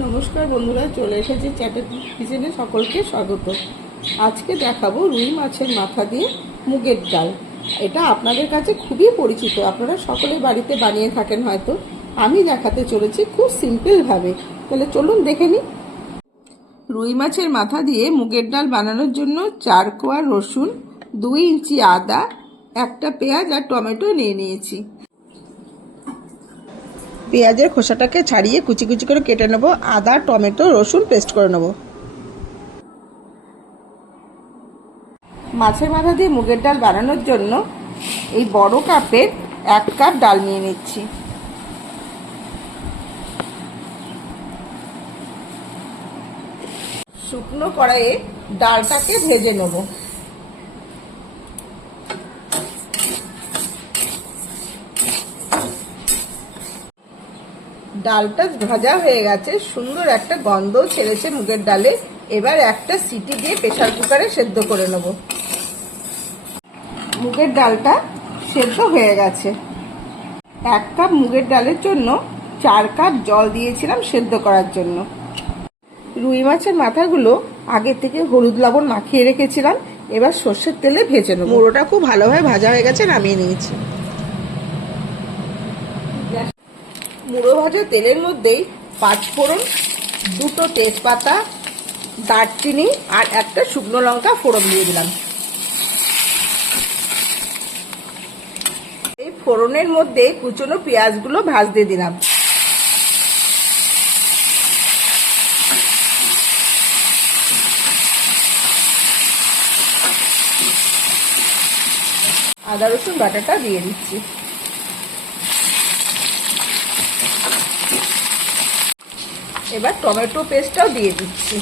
নমস্কার বন্ধুরা, চলে এসেছি চ্যাটার কিচেনে। সকলকে স্বাগত। আজকে দেখাবো রুই মাছের মাথা দিয়ে মুগের ডাল। এটা আপনাদের কাছে খুবই পরিচিত, আপনারা সকলে বাড়িতে বানিয়ে থাকেন হয়তো। আমি দেখাতে চলেছি খুব সিম্পলভাবে। তাহলে চলুন দেখে নিই। রুই মাছের মাথা দিয়ে মুগের ডাল বানানোর জন্য 4 কোয়া রসুন, 2 ইঞ্চি আদা, একটা পেঁয়াজ আর টমেটো নিয়ে নিয়েছি। পেঁয়াজের খোসাটাকে ছাড়িয়ে কুচি কুচি করে কেটে নেব। আদা, টমেটো, রসুন পেস্ট করে নেব। মাছের মাথা দিয়ে মুগের ডাল বানানোর জন্য এই বড় কাপের 1 কাপ ডাল নিয়ে নিচ্ছি। শুকনো কড়াইয়ে ডালটাকে ভেজে নেব। ডালটা ভাজা হয়ে গেছে, সুন্দর একটা গন্ধ ছেড়েছে মুগের ডালে। এবার একটা সিটি দিয়ে প্রেসার কুকারে সেদ্ধ করে নেব। মুগের ডালটা সেদ্ধ হয়ে গেছে। 1 কাপ মুগের ডালের জন্য 4 কাপ জল দিয়েছিলাম সেদ্ধ করার জন্য। রুই মাছের মাথাগুলো আগে থেকে হলুদ লবণ মাখিয়ে রেখেছিলাম। এবার সর্ষের তেলে ভেজে নেব। মুড়োটা খুব ভালোভাবে ভাজা হয়ে গেছে, নামিয়ে নিয়েছি। মুড়ো ভাজা তেলের মধ্যেই 5 ফোড়ন, 2টো তেজপাতা, দারচিনি আর একটা শুকনো লঙ্কা ফোড়ন দিয়ে দিলাম। এই ফোড়নের মধ্যে কুচনো পেঁয়াজগুলো ভাজতে দিলাম। আদা রসুন বাটাটা দিয়ে দিচ্ছি। এবার টমেটো পেস্টটাও দিয়ে দিচ্ছি।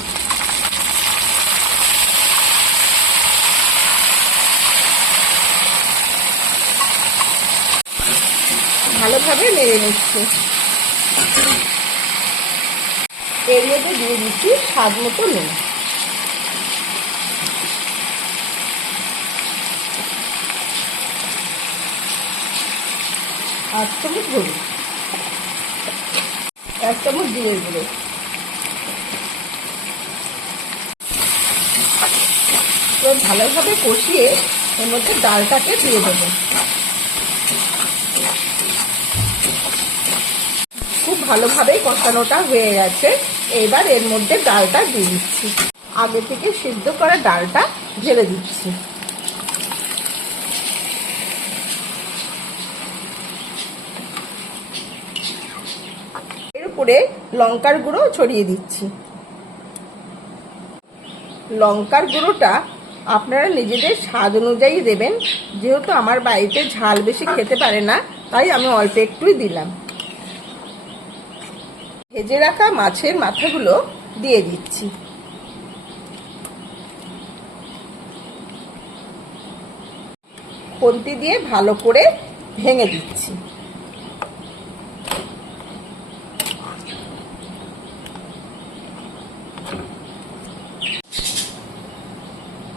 ভালোভাবে নেড়ে নিচ্ছি। এর মধ্যে দিয়ে দিচ্ছি স্বাদ মতো নুন। আর 1 চামচ হলুদ, 1 চামচ জিরের গুঁড়ো। ভালোভাবে কষিয়ে এর মধ্যে ডালটাকে দিয়ে দেবো। খুব ভালোভাবে কষানোটা হয়ে গেছে। এবার এর মধ্যে ডালটা দিয়ে দিচ্ছি। আগে থেকে সিদ্ধ করা ডালটা ঢেলে দিচ্ছি। এর উপরে লঙ্কার গুঁড়ো ছড়িয়ে দিচ্ছি। লঙ্কার গুঁড়োটা আপনারা নিজেদের স্বাদ অনুযায়ী দেবেন। যেহেতু আমার বাড়িতে ঝাল বেশি খেতে পারে না, তাই আমি অল্প একটুই দিলাম। ভেজে রাখা মাছের মাথাগুলো দিয়ে দিচ্ছি। খুন্তি দিয়ে ভালো করে ভেঙে দিচ্ছি।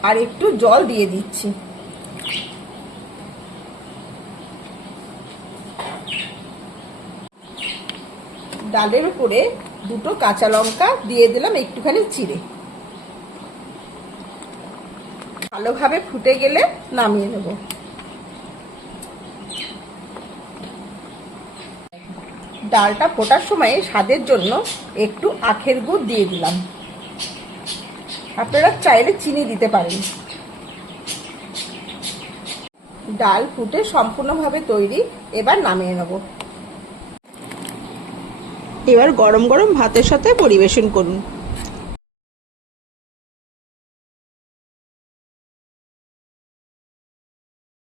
আর একটু জল দিয়ে দিচ্ছি। ডালের উপরে 2টো কাঁচা লঙ্কা দিয়ে দিলাম একটুখানি চিড়ে। ভালোভাবে ফুটে গেলে নামিয়ে নেব। ডালটা ফোটার সময় স্বাদের জন্য একটু আখের গুড় দিয়ে দিলাম। আপনারা চাইলে চিনি দিতে পারেন। ডাল ফুটে সম্পূর্ণভাবে তৈরি। এবার নামিয়ে নেব। এবার গরম গরম ভাতের সাথে পরিবেশন করুন।